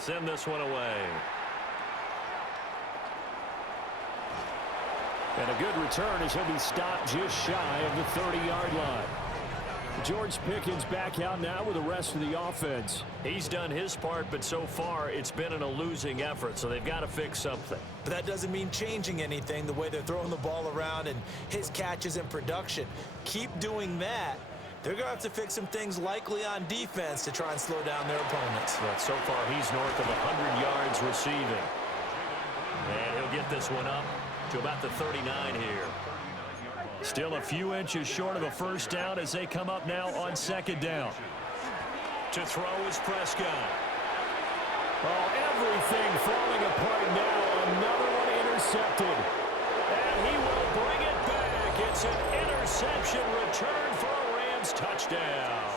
Send this one away. And a good return as he'll be stopped just shy of the 30-yard line. George Pickens back out now with the rest of the offense. He's done his part, but so far it's been in a losing effort, so they've got to fix something. But that doesn't mean changing anything, the way they're throwing the ball around and his catches and production. Keep doing that. They're going to have to fix some things likely on defense to try and slow down their opponents. But so far he's north of 100 yards receiving. And he'll get this one up to about the 39 here. Still a few inches short of a first down as they come up now on second down. To throw is Prescott. Oh, everything falling apart now. Another one intercepted. And he will bring it back. It's an interception return for a Rams touchdown.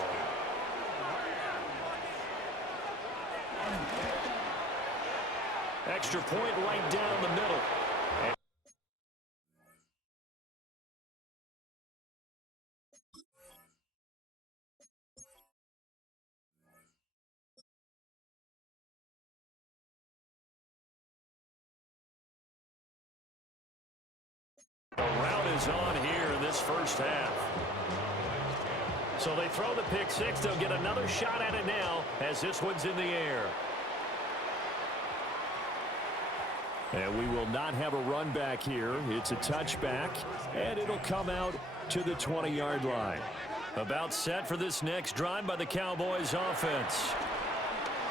Extra point right down the middle. The route is on here in this first half. So they throw the pick six. They'll get another shot at it now as this one's in the air. And we will not have a run back here. It's a touchback, and it'll come out to the 20-yard line. About set for this next drive by the Cowboys offense.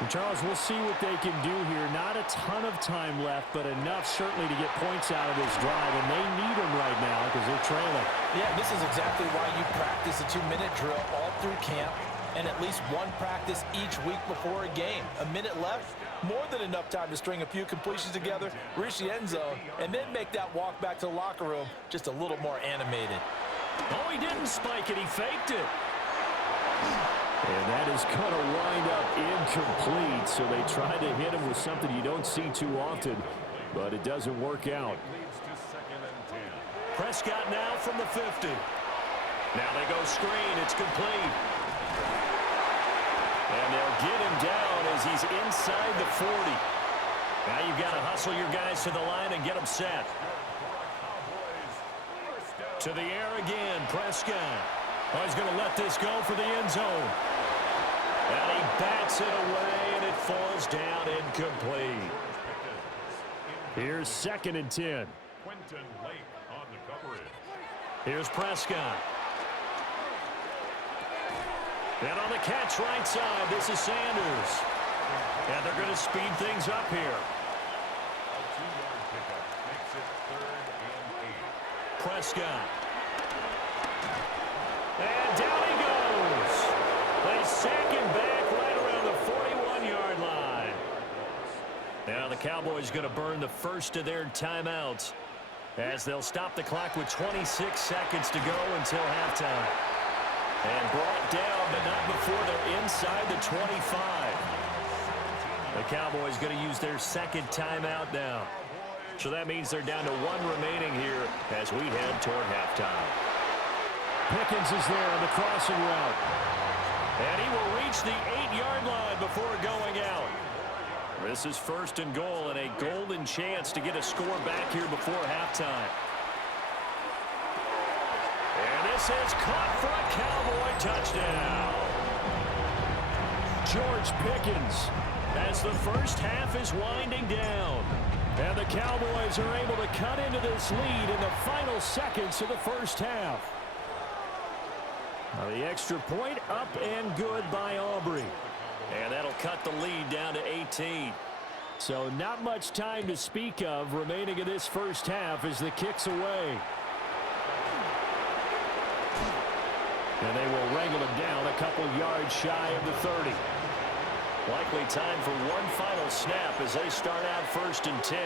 And Charles, we'll see what they can do here. Not a ton of time left, but enough certainly to get points out of this drive, and they need them right now because they're trailing. Yeah, this is exactly why you practice a 2-minute drill all through camp and at least one practice each week before a game. A minute left, more than enough time to string a few completions together, reach the end zone, and then make that walk back to the locker room just a little more animated. Oh, he didn't spike it. He faked it. And that is going to wind up incomplete, so they try to hit him with something you don't see too often, but it doesn't work out. Prescott now from the 50. Now they go screen. It's complete. And they'll get him down as he's inside the 40. Now you've got to hustle your guys to the line and get them set. To the air again, Prescott. Oh, he's going to let this go for the end zone. And he bats it away, and it falls down incomplete. Here's 2nd and 10. Here's Prescott. And on the catch right side, this is Sanders. And they're going to speed things up here. Prescott. And down he goes. They sack him back right around the 41-yard line. Now the Cowboys going to burn the first of their timeouts as they'll stop the clock with 26 seconds to go until halftime. And brought down, but not before they're inside the 25. The Cowboys going to use their second timeout now. So that means they're down to one remaining here as we head toward halftime. Pickens is there on the crossing route. And he will reach the 8-yard line before going out. This is 1st and goal and a golden chance to get a score back here before halftime. And this is caught for a Cowboy touchdown. George Pickens. As the first half is winding down. And the Cowboys are able to cut into this lead in the final seconds of the first half. Now the extra point up and good by Aubrey. And that'll cut the lead down to 18. So not much time to speak of remaining in this first half as the kick's away. And they will wrangle him down a couple yards shy of the 30. Likely time for one final snap as they start out 1st and 10.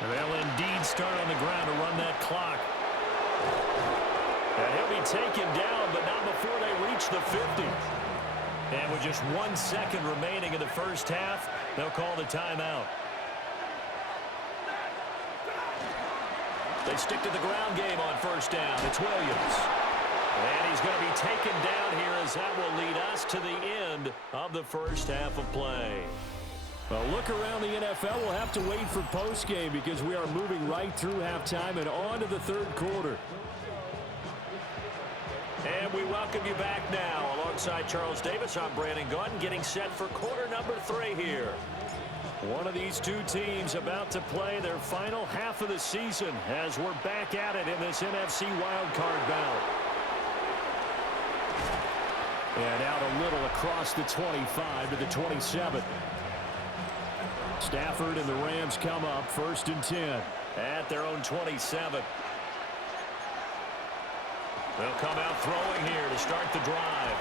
And they'll indeed start on the ground to run that clock. And he'll be taken down, but not before they reach the 50. And with just 1 second remaining in the first half, they'll call the timeout. They stick to the ground game on first down. It's Williams. And he's going to be taken down here as that will lead us to the end of the first half of play. A look around the NFL. We'll have to wait for postgame because we are moving right through halftime and on to the third quarter. And we welcome you back now. Alongside Charles Davis, I'm Brandon Gaudin, getting set for quarter number 3 here. One of these two teams about to play their final half of the season as we're back at it in this NFC wildcard bout. And out a little across the 25 to the 27. Stafford and the Rams come up first and 10 at their own 27. They'll come out throwing here to start the drive.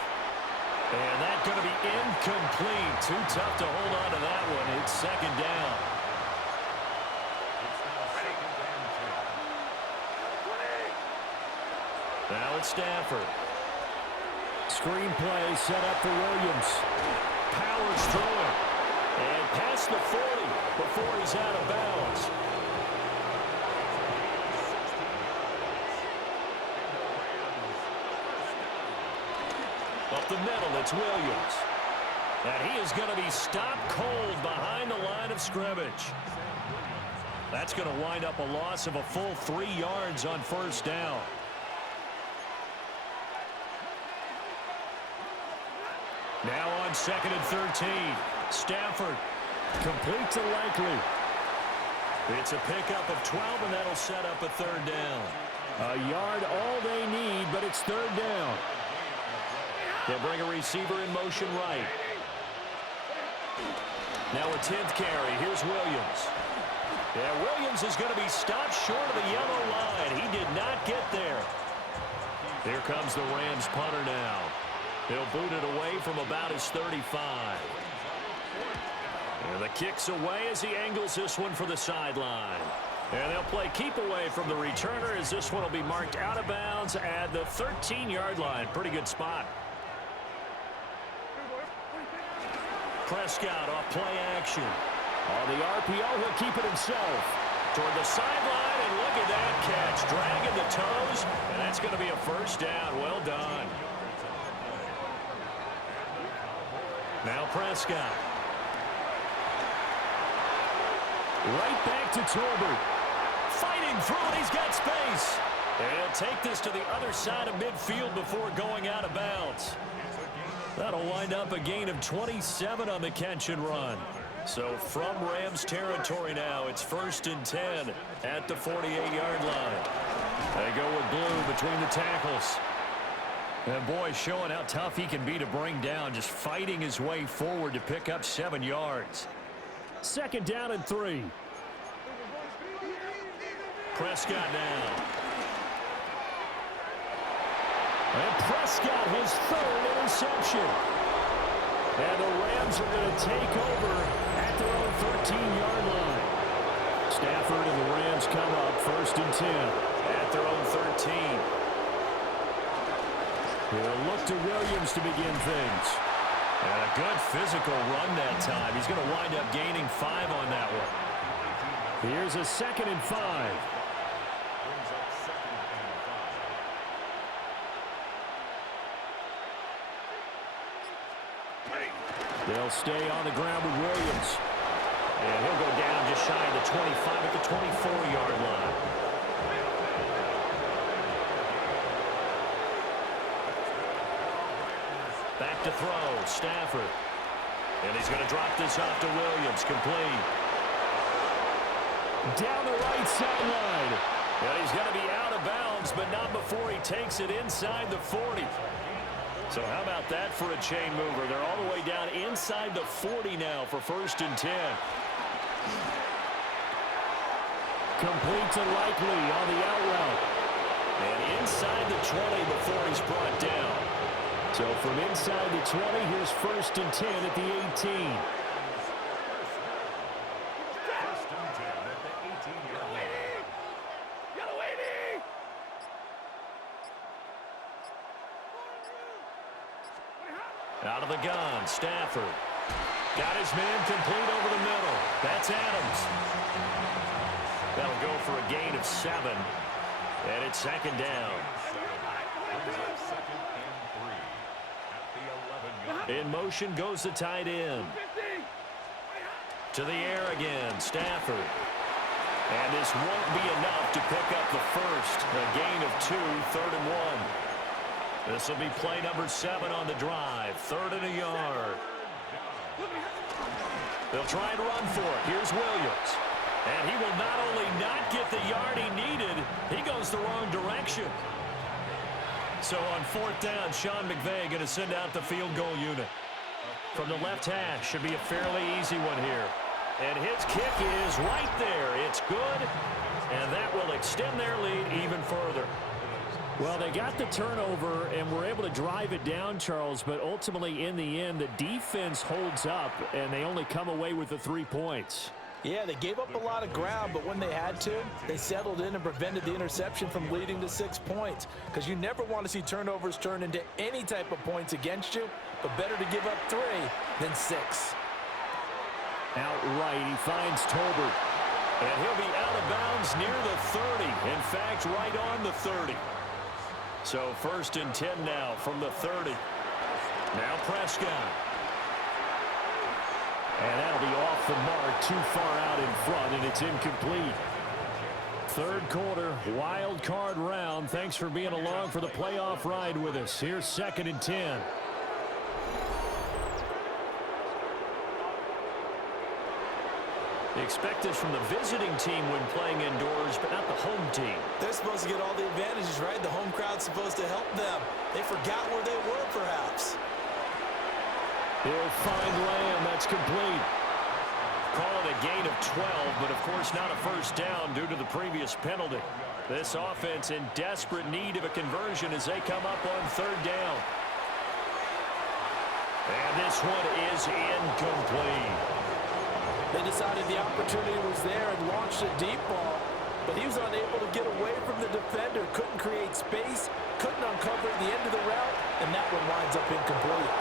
And that's going to be incomplete. Too tough to hold on to that one. It's second down. Now it's Stafford. Screen play set up for Williams. Powers through it. And past the 40 before he's out of bounds. Up the middle, it's Williams. And he is going to be stopped cold behind the line of scrimmage. That's going to wind up a loss of a full 3 yards on first down. Now on second and 13. Stafford complete to Likely. It's a pickup of 12, and that'll set up a third down. A yard all they need, but it's third down. They'll bring a receiver in motion right. Now a 10th carry. Here's Williams. Yeah, Williams is going to be stopped short of the yellow line. He did not get there. Here comes the Rams punter now. He'll boot it away from about his 35. And the kick's away as he angles this one for the sideline. And they'll play keep away from the returner as this one will be marked out of bounds at the 13-yard line. Pretty good spot. Prescott off play action. On the RPO, he'll keep it himself. Toward the sideline, and look at that catch. Dragging the toes, and that's going to be a first down. Well done. Now Prescott. Right back to Tolbert. Fighting through it. He's got space. And he'll take this to the other side of midfield before going out of bounds. That'll wind up a gain of 27 on the catch and run. So from Rams territory now, it's first and 10 at the 48-yard line. They go with Blue between the tackles. And boy, showing how tough he can be to bring down, just fighting his way forward to pick up 7 yards. Second down and 3. Prescott now. And Prescott, his third interception. And the Rams are going to take over at their own 13-yard line. Stafford and the Rams come up first and 10 at their own 13. He'll look to Williams to begin things. And a good physical run that time. He's going to wind up gaining 5 on that one. Here's a second and 5. They'll stay on the ground with Williams. And he'll go down just shy of the 25 at the 24-yard line. Back to throw, Stafford. And he's going to drop this off to Williams, complete. Down the right sideline. And he's going to be out of bounds, but not before he takes it inside the 40. So how about that for a chain mover? They're all the way down inside the 40 now for first and 10. Complete to Likely on the out route. And inside the 20 before he's brought down. So from inside the 20, here's first and 10 at the 18. Out of the gun, Stafford. Got his man complete over the middle. That's Adams. That'll go for a gain of 7. And it's second down. In motion goes the tight end. To the air again, Stafford. And this won't be enough to pick up the first. A gain of 2, 3rd and 1. This will be play number 7 on the drive. 3rd and a yard. They'll try and run for it. Here's Williams. And he will not only not get the yard he needed, he goes the wrong direction. So on 4th down, Sean McVay going to send out the field goal unit. From the left hash, should be a fairly easy one here. And his kick is right there. It's good, and that will extend their lead even further. Well, they got the turnover and were able to drive it down, Charles, but ultimately in the end, the defense holds up, and they only come away with the 3 points. Yeah, they gave up a lot of ground, but when they had to, they settled in and prevented the interception from leading to 6 points. Because you never want to see turnovers turn into any type of points against you, but better to give up 3 than 6. Outright, he finds Tolbert. And he'll be out of bounds near the 30. In fact, right on the 30. So 1st and 10 now from the 30. Now Prescott. And that'll be off the mark, too far out in front, and it's incomplete. 3rd quarter, wild card round. Thanks for being along for the playoff ride with us. Here's 2nd and 10. Expect this from the visiting team when playing indoors, but not the home team. They're supposed to get all the advantages, right? The home crowd's supposed to help them. They forgot where they were, perhaps. He'll find Lamb. That's complete. Call it a gain of 12, but of course not a first down due to the previous penalty. This offense in desperate need of a conversion as they come up on 3rd down. And this one is incomplete. They decided the opportunity was there and launched a deep ball, but he was unable to get away from the defender, couldn't create space, couldn't uncover the end of the route, and that one winds up incomplete.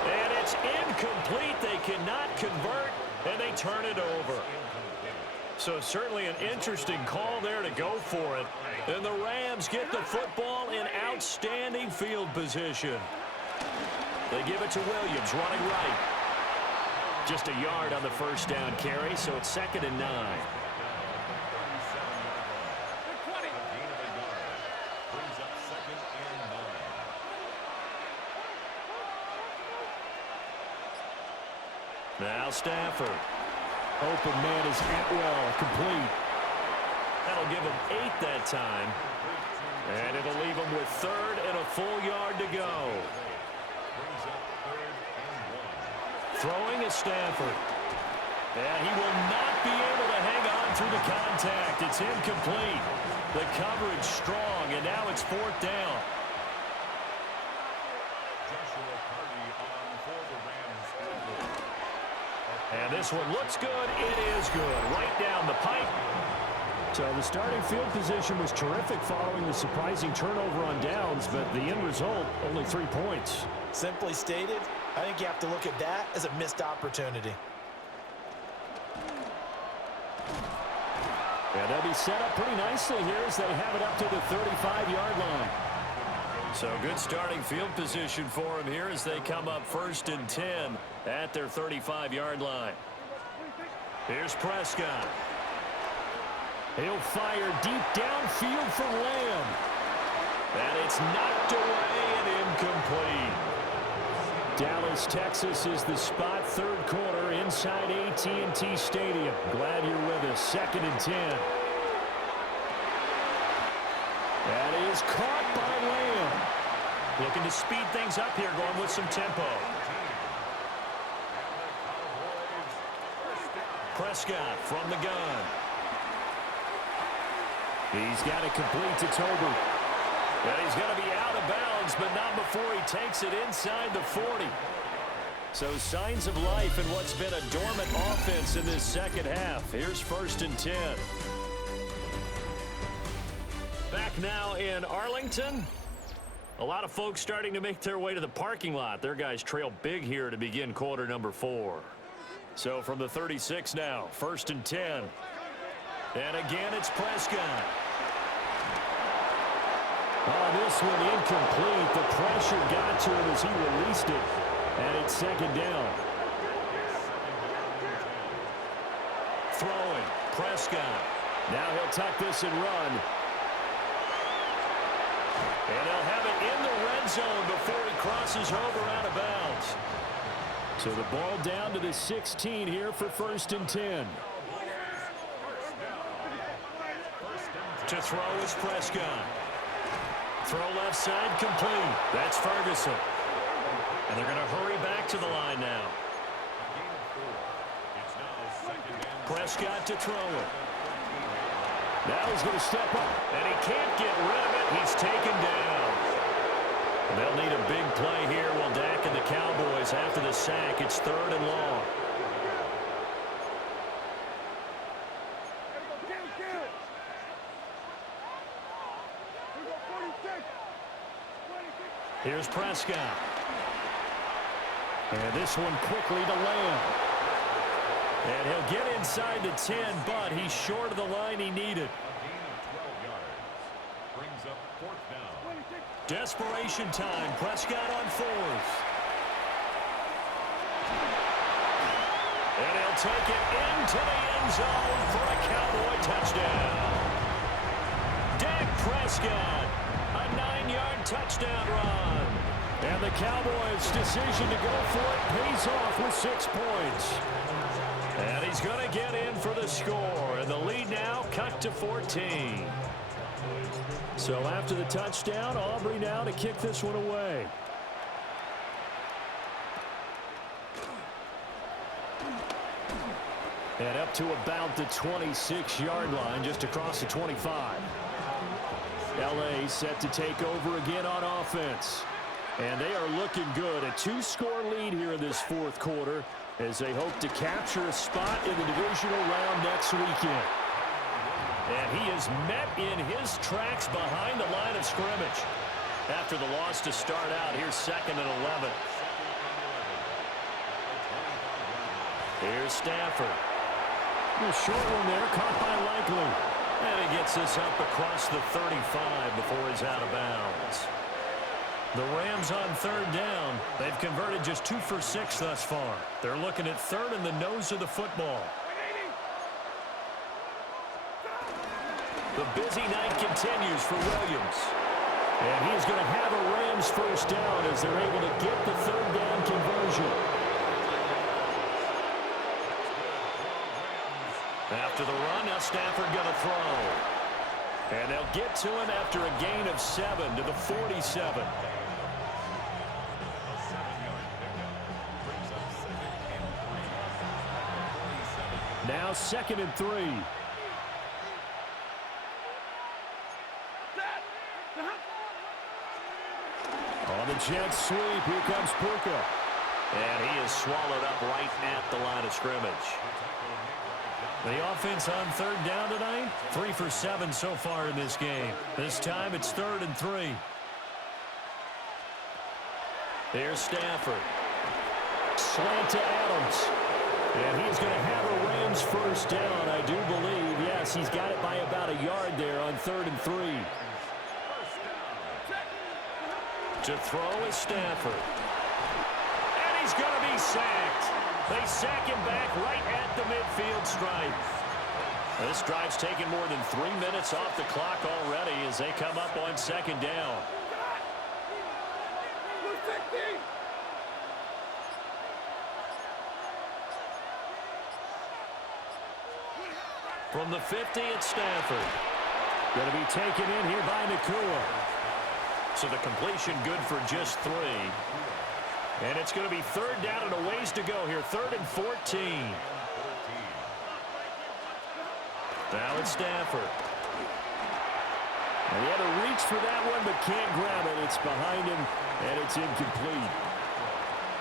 And it's incomplete. They cannot convert, and they turn it over. So certainly an interesting call there to go for it. And the Rams get the football in outstanding field position. They give it to Williams, running right. Just a yard on the first down carry, so it's 2nd and 9. Now Stafford. Open man is Atwell, complete. That'll give him 8 that time. And it'll leave him with 3rd and a full yard to go. Throwing is Stafford. And he will not be able to hang on through the contact. It's incomplete. The coverage strong, and now it's 4th down. And this one looks good. It is good. Right down the pipe. So the starting field position was terrific following the surprising turnover on downs, but the end result, only 3 points. Simply stated, I think you have to look at that as a missed opportunity. Yeah, they'll be set up pretty nicely here as they have it up to the 35-yard line. So good starting field position for them here as they come up 1st and 10 at their 35-yard line. Here's Prescott. He'll fire deep downfield for Lamb. And it's knocked away and incomplete. Dallas, Texas is the spot. 3rd quarter inside AT&T Stadium. Glad you're with us. 2nd and 10. That is caught by Lamb. Looking to speed things up here, going with some tempo. Prescott from the gun. He's got it complete to Tolbert. And he's going to be out of bounds, but not before he takes it inside the 40. So signs of life in what's been a dormant offense in this second half. Here's 1st and 10. Back now in Arlington. A lot of folks starting to make their way to the parking lot. Their guys trail big here to begin quarter number 4. So from the 36 now, 1st and 10. And again, it's Prescott. Oh, this one incomplete. The pressure got to him as he released it. And it's second down. Throwing, Prescott. Now he'll tuck this and run. And they'll have it in the red zone before he crosses over out of bounds. So the ball down to the 16 here for 1st and 10. To throw is Prescott. Throw left side complete. That's Ferguson. And they're going to hurry back to the line now. Prescott to throw it. Now he's going to step up. And he can't get rid of it. He's taken down. And they'll need a big play here. Will Dak and the Cowboys after the sack. It's 3rd and long. Here's Prescott. And this one quickly to Lamb. And he'll get inside the 10, but he's short of the line he needed. Desperation time. Prescott on 4th. And he'll take it into the end zone for a Cowboy touchdown. Dak Prescott, a 9-yard touchdown run. And the Cowboys' decision to go for it pays off with 6 points. And he's going to get in for the score. And the lead now cut to 14. So after the touchdown, Aubrey now to kick this one away. And up to about the 26-yard line, just across the 25. L.A. set to take over again on offense. And they are looking good. A 2-score lead here in this 4th quarter as they hope to capture a spot in the divisional round next weekend. And he is met in his tracks behind the line of scrimmage. After the loss to start out, here's 2nd and 11. Here's Stafford. A short one there, caught by Likely. And he gets this up across the 35 before he's out of bounds. The Rams on 3rd down. They've converted just 2 for 6 thus far. They're looking at 3rd in the nose of the football. The busy night continues for Williams. And he's going to have a Rams 1st down as they're able to get the 3rd down conversion. After the run, now Stafford going to throw. And they'll get to him after a gain of 7 to the 47. Now 2nd and 3. On the jet sweep, here comes Puka. And he is swallowed up right at the line of scrimmage. The offense on 3rd down tonight, 3 for 7 so far in this game. This time it's 3rd and 3. Here's Stafford. Slant to Adams. And he's going to have a Rams 1st down, I do believe. Yes, he's got it by about a yard there on 3rd and 3. To throw is Stafford. And he's going to be sacked. They sack him back right at the midfield stripe. This drive's taken more than 3 minutes off the clock already as they come up on 2nd down. From the 50, it's Stafford. Going to be taken in here by Nakua. So the completion good for just 3. And it's going to be 3rd down and a ways to go here. 3rd and 14. Now it's Stafford. And he had to reach for that one, but can't grab it. It's behind him, and it's incomplete.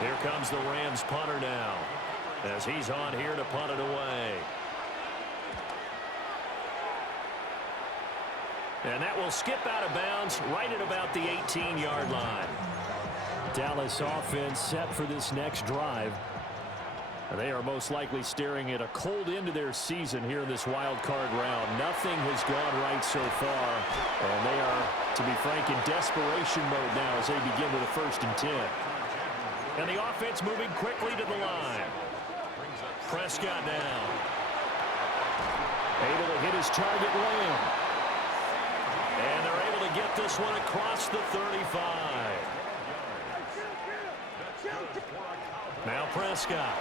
Here comes the Rams punter now, as he's on here to punt it away. And that will skip out of bounds right at about the 18-yard line. Dallas offense set for this next drive. They are most likely staring at a cold end to their season here in this wild card round. Nothing has gone right so far, and they are, to be frank, in desperation mode now as they begin with a 1st and 10. And the offense moving quickly to the line. Prescott now. Able to hit his target, Lamb. And they're able to get this one across the 35. Now Prescott.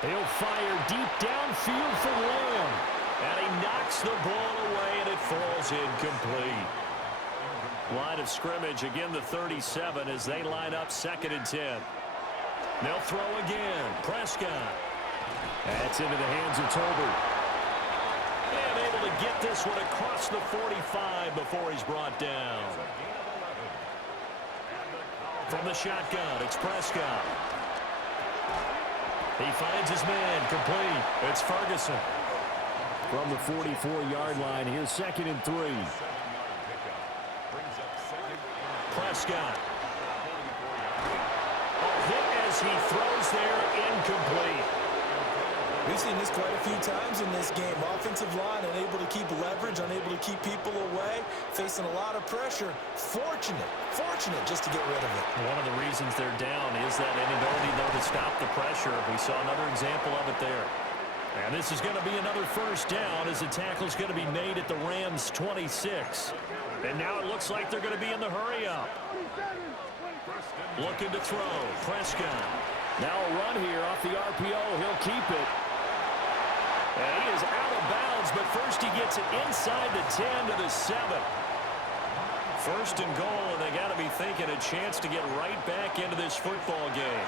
He'll fire deep downfield for Lamb. And he knocks the ball away, and it falls incomplete. Line of scrimmage, again the 37 as they line up 2nd and 10. They'll throw again. Prescott. That's into the hands of Tolbert. And able to get this one across the 45 before he's brought down. From the shotgun, it's Prescott. He finds his man, complete. It's Ferguson. From the 44-yard line, here's 2nd and 3. Prescott. A hit as he throws there, incomplete. We've seen this quite a few times in this game. Offensive line unable to keep leverage, unable to keep people away, facing a lot of pressure. Fortunate just to get rid of it. One of the reasons they're down is that inability, though, to stop the pressure. We saw another example of it there. And this is going to be another 1st down as the tackle's going to be made at the Rams' 26. And now it looks like they're going to be in the hurry-up. Looking to throw. Prescott. Now a run here off the RPO. He'll keep it. And he is out of bounds, but first he gets it inside the 10 to the 7. 1st and goal, and they got to be thinking a chance to get right back into this football game.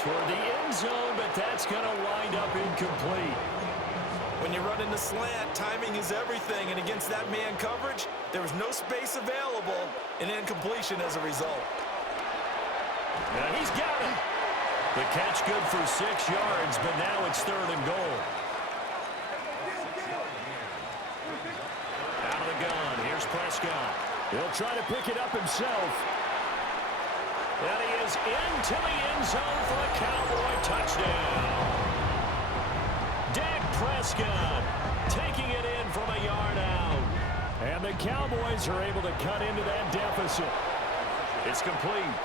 Toward the end zone, but that's going to wind up incomplete. When you run in the slant, timing is everything, and against that man coverage, there was no space available, and incompletion as a result. And he's got it. The catch good for 6 yards, but now it's 3rd and goal. Out of the gun, here's Prescott. He'll try to pick it up himself. And he is into the end zone for a Cowboy touchdown. Dak Prescott taking it in from a yard out. And the Cowboys are able to cut into that deficit. It's complete.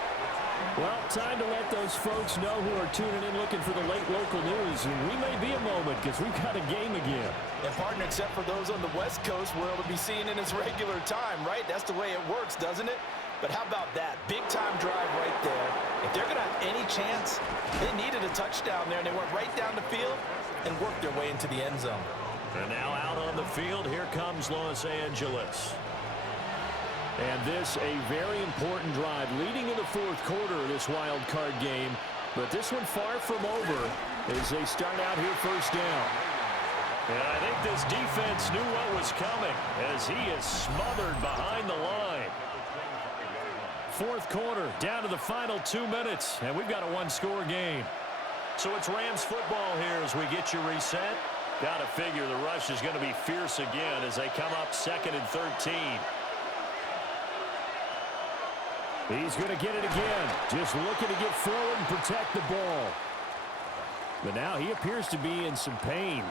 Well, time to let those folks know who are tuning in looking for the late local news. And we may be a moment because we've got a game again. And partner, except for those on the West Coast, we're able to be seen in its regular time, right? That's the way it works, doesn't it? But how about that? Big-time drive right there. If they're going to have any chance, they needed a touchdown there, and they went right down the field and worked their way into the end zone. And now out on the field, here comes Los Angeles. And this a very important drive leading in the 4th quarter of this wild card game. But this one far from over as they start out here 1st down. And I think this defense knew what was coming as he is smothered behind the line. 4th quarter, down to the final 2 minutes, and we've got a 1-score game. So it's Rams football here as we get you reset. Got to figure the rush is going to be fierce again as they come up 2nd and 13. He's going to get it again, just looking to get forward and protect the ball. But now he appears to be in some pain.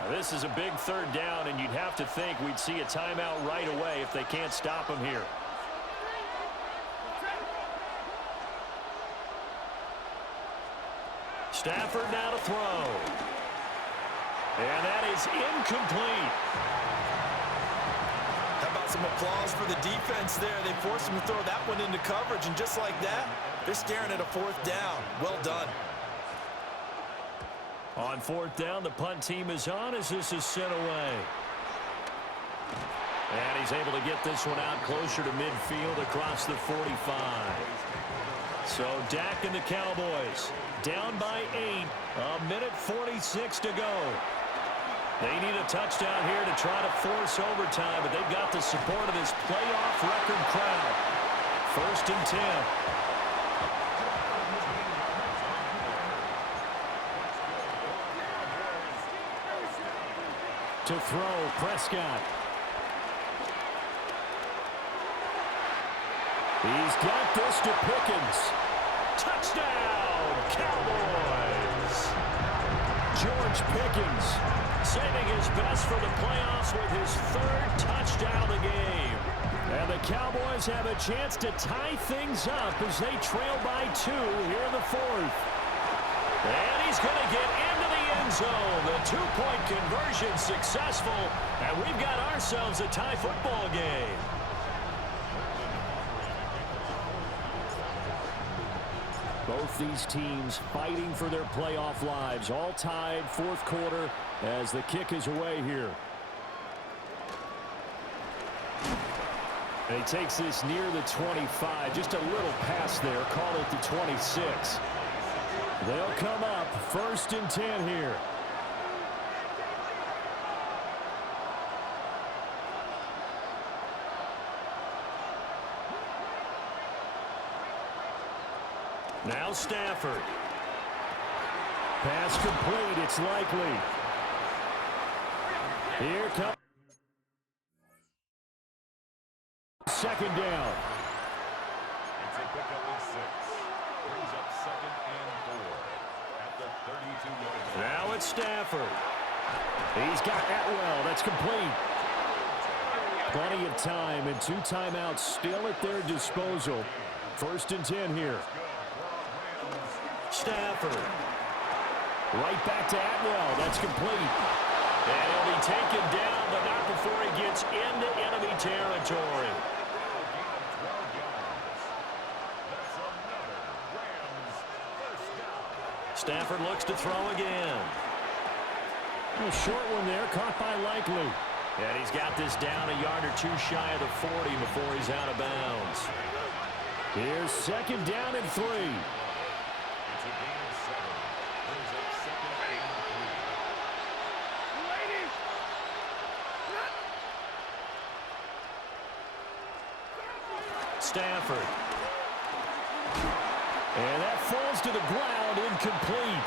Now this is a big 3rd down, and you'd have to think we'd see a timeout right away if they can't stop him here. Stafford now to throw. And that is incomplete. How about some applause for the defense there? They forced him to throw that one into coverage, and just like that, they're staring at a 4th down. Well done. On 4th down, the punt team is on as this is sent away. And he's able to get this one out closer to midfield across the 45. So Dak and the Cowboys down by 8, a minute 46 to go. They need a touchdown here to try to force overtime, but they've got the support of this playoff record crowd. 1st and 10. To throw, Prescott. He's got this to Pickens. Touchdown, Cowboys! George Pickens Saving his best for the playoffs with his third touchdown of the game. And the Cowboys have a chance to tie things up as they trail by 2 here in the 4th. And he's going to get into the end zone. The two-point conversion successful, and we've got ourselves a tie football game. Both these teams fighting for their playoff lives, all tied 4th quarter as the kick is away here. And he takes this near the 25, just a little pass there, call it the 26. They'll come up 1st and 10 here. Now Stafford. Pass complete, it's likely. Here comes 2nd down. It's a pickup of 6. Brings up 2nd and 4 at the 32-yard line. Now it's Stafford. He's got Atwell. That's complete. Plenty of time and 2 timeouts still at their disposal. 1st and 10 here. Stafford. Right back to Atwell. That's complete. And he'll be taken down, but not before he gets into enemy territory. Stafford looks to throw again. A short one there, caught by Likely. And he's got this down a yard or 2 shy of the 40 before he's out of bounds. Here's 2nd down and 3. It's a gain of 7. Brings up 2nd and 3. Stafford. And that falls to the ground, incomplete.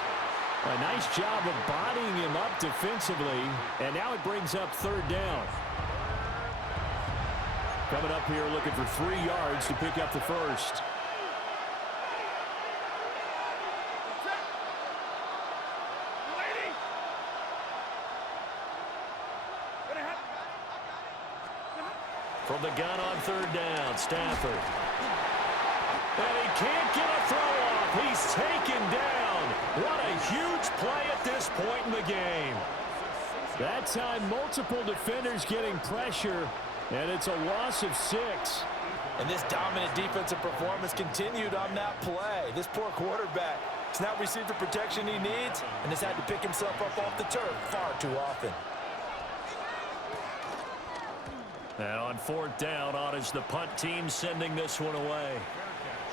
A nice job of bodying him up defensively. And now it brings up 3rd down. Coming up here looking for 3 yards to pick up the first. From the gun on 3rd down, Stafford. And he can't get a throw off. He's taken down. What a huge play at this point in the game. That time, multiple defenders getting pressure, and it's a loss of 6. And this dominant defensive performance continued on that play. This poor quarterback has not received the protection he needs and has had to pick himself up off the turf far too often. And on 4th down, on is the punt team sending this one away.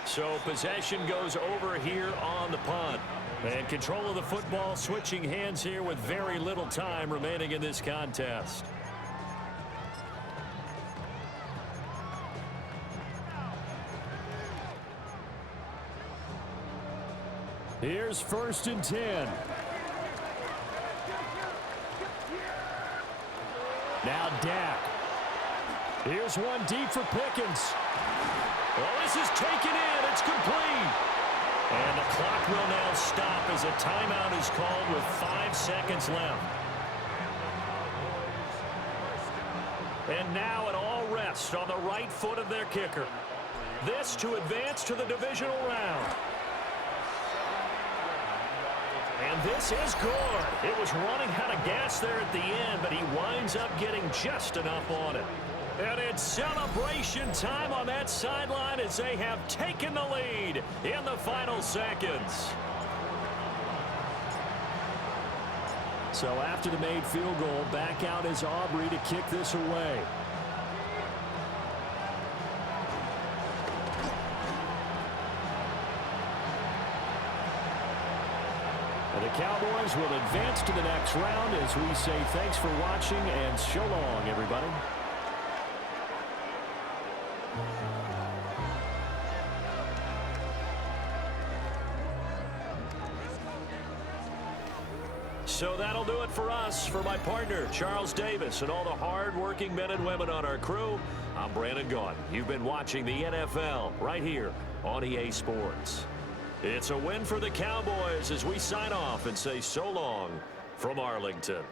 So possession goes over here on the punt. And control of the football switching hands here with very little time remaining in this contest. Here's 1st and 10. Now Dak. Here's one deep for Pickens. Well, this is taken in. It's complete. And the clock will now stop as a timeout is called with 5 seconds left. And now it all rests on the right foot of their kicker. This to advance to the divisional round. And this is good. It was running out of gas there at the end, but he winds up getting just enough on it. And it's celebration time on that sideline as they have taken the lead in the final seconds. So after the made field goal, back out is Aubrey to kick this away. And the Cowboys will advance to the next round as we say thanks for watching and so long, everybody. So that'll do it for us. For my partner, Charles Davis, and all the hard-working men and women on our crew, I'm Brandon Gaudin. You've been watching the NFL right here on EA Sports. It's a win for the Cowboys as we sign off and say so long from Arlington.